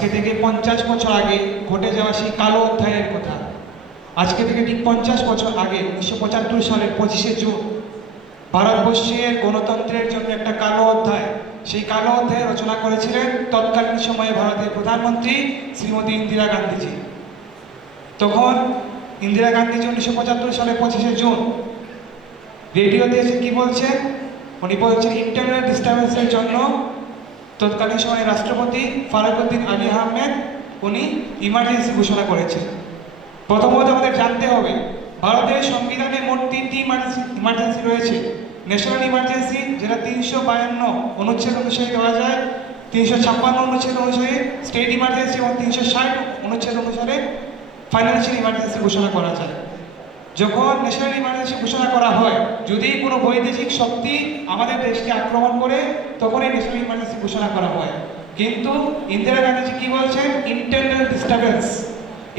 আজকে থেকে 50 বছর আগে ঘটে যাওয়া সেই কালো অধ্যায়ের কথা। আজকে থেকে ঠিক 50 বছর আগে 1975 সালের 25শে জুন ভারতবর্ষের গণতন্ত্রের জন্য একটা কালো অধ্যায়, সেই কালো অধ্যায় রচনা করেছিলেন তৎকালীন সময়ে ভারতের প্রধানমন্ত্রী শ্রীমতী ইন্দিরা গান্ধীজি। তখন ইন্দিরা গান্ধীজি 1975 সালের 25শে জুন রেডিওতে এসে কি বলছেন, উনি বলছেন ইন্টারনাল ডিস্টারবেন্সের জন্য তৎকালীন সময়ে রাষ্ট্রপতি ফারুকউদ্দিন আলী আহমেদ উনি ইমার্জেন্সি ঘোষণা করেছেন। প্রথমত আমাদের জানতে হবে ভারতের সংবিধানে মোট 3টি ইমার্জেন্সি রয়েছে। ন্যাশনাল ইমার্জেন্সি, যেটা 352 অনুচ্ছেদ অনুসারে দেওয়া যায়, 356 অনুচ্ছেদ অনুসারে স্টেট ইমার্জেন্সি এবং 360 অনুচ্ছেদ অনুসারে ফাইন্যান্সিয়াল ইমার্জেন্সি ঘোষণা করা যায়। যখন ন্যাশনাল ইমার্জেন্সি ঘোষণা করা হয়, যদি কোনো বৈদেশিক শক্তি আমাদের দেশকে আক্রমণ করে, তখন এই ন্যাশনাল ইমার্জেন্সি ঘোষণা করা হয়। কিন্তু ইন্দিরা গান্ধীজি কি বলছেন, ইন্টারনাল ডিস্টারবেন্স,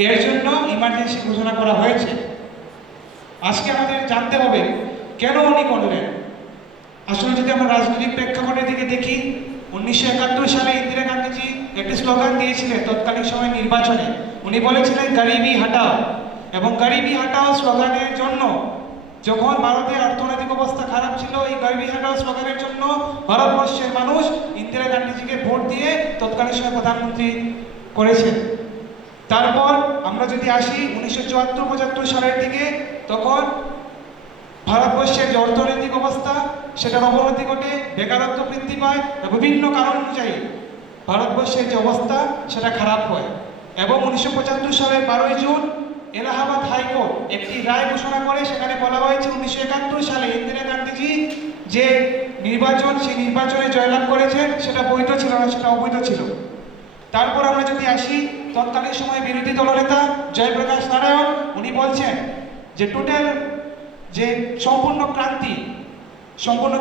এর জন্য ইমার্জেন্সি ঘোষণা করা হয়েছে। আজকে আমাদের জানতে হবে কেন উনি করলেন। আসলে যদি আমরা রাজনৈতিক প্রেক্ষাপটের দিকে দেখি, 1971 সালে ইন্দিরা গান্ধীজি একটি স্লোগান দিয়েছিলেন তৎকালীন সময় নির্বাচনে। উনি বলেছিলেন গরিবি হাটাও, এবং গরিবি হাটাও স্লোগানের জন্য যখন ভারতের অর্থনৈতিক অবস্থা খারাপ ছিল, এই গরিবি হাটাও স্লোগানের জন্য ভারতবর্ষের মানুষ ইন্দিরা গান্ধীজিকে ভোট দিয়ে তৎকালীন সময় প্রধানমন্ত্রী করেছেন। তারপর আমরা যদি আসি 1974-75 সালের দিকে, তখন ভারতবর্ষের যে অর্থনৈতিক অবস্থা সেটার অবনতি ঘটে, বেকারত্ব বৃদ্ধি পায়, বিভিন্ন কারণ অনুযায়ী ভারতবর্ষের যে অবস্থা সেটা খারাপ হয়। এবং 1975 সালের 12ই জুন এলাহাবাদ হাইকোর্ট একটি রায় ঘোষণা করে, সেখানে বলা হয়েছে 1971 সালে ইন্দিরা গান্ধীজি যে নির্বাচন, সেই নির্বাচনে জয়লাভ করেছেন সেটা বৈধ ছিল না, সেটা অবৈধ ছিল। তারপর আমরা যদি আসি তৎকালীন সময় বিরোধী দলনেতা জয়প্রকাশ নারায়ণ, উনি বলছেন যে টোটাল যে সম্পূর্ণ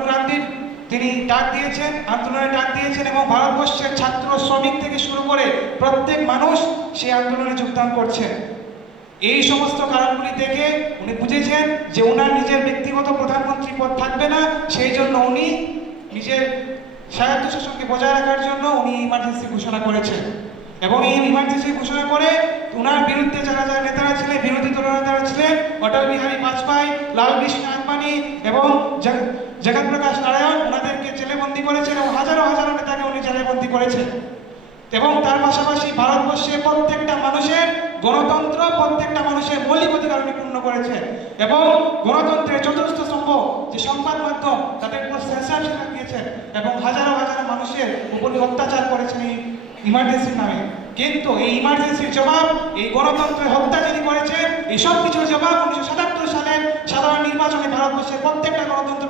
ক্রান্তির তিনি ডাক দিয়েছেন, আন্দোলনের ডাক দিয়েছেন, এবং ভারতবর্ষের ছাত্র শ্রমিক থেকে শুরু করে প্রত্যেক মানুষ সেই আন্দোলনে যোগদান করছেন। এই সমস্ত কারণগুলি দেখে উনি বুঝেছেন যে ওনার নিজের ব্যক্তিগত প্রধানমন্ত্রী পদ থাকবে না, সেই জন্য উনি নিজের স্বায়ত্তশাসনকে বজায় রাখার জন্য উনি ইমার্জেন্সি ঘোষণা করেছেন। এবং এই ইমার্জেন্সি ঘোষণা করে ওনার বিরুদ্ধে যারা নেতারা ছিলেন, বিরোধী দলনেতারা ছিলেন, অটল বিহারী বাজপেয়ী, লালকৃষ্ণ আদবানি এবং জগৎপ্রকাশ নারায়ণ, ওনাদেরকে জেলেবন্দি করেছেন এবং হাজারো হাজারো নেতাকে উনি জেলেবন্দি করেছেন। এবং তার পাশাপাশি ভারতবর্ষে প্রত্যেকটা মানুষের গণতন্ত্র, প্রত্যেকটা মানুষের মৌলিক অধিকার উনি পূর্ণ করেছেন। এবং গণতন্ত্রের চতুর্থ স্তম্ভ যে সংবাদ মাধ্যম, তাদের উপর সেন্সরশিপ লাগিয়েছেন এবং হাজারো হাজারো মানুষের উপর অত্যাচার করেছেন এই ইমার্জেন্সির নামে। কিন্তু এই ইমার্জেন্সির জবাব, এই গণতন্ত্রের হত্যা যিনি করেছেন, এই সব কিছুর জবাব 1977 সালের সাধারণ নির্বাচনে ভারতবর্ষের প্রত্যেকটা গণতন্ত্র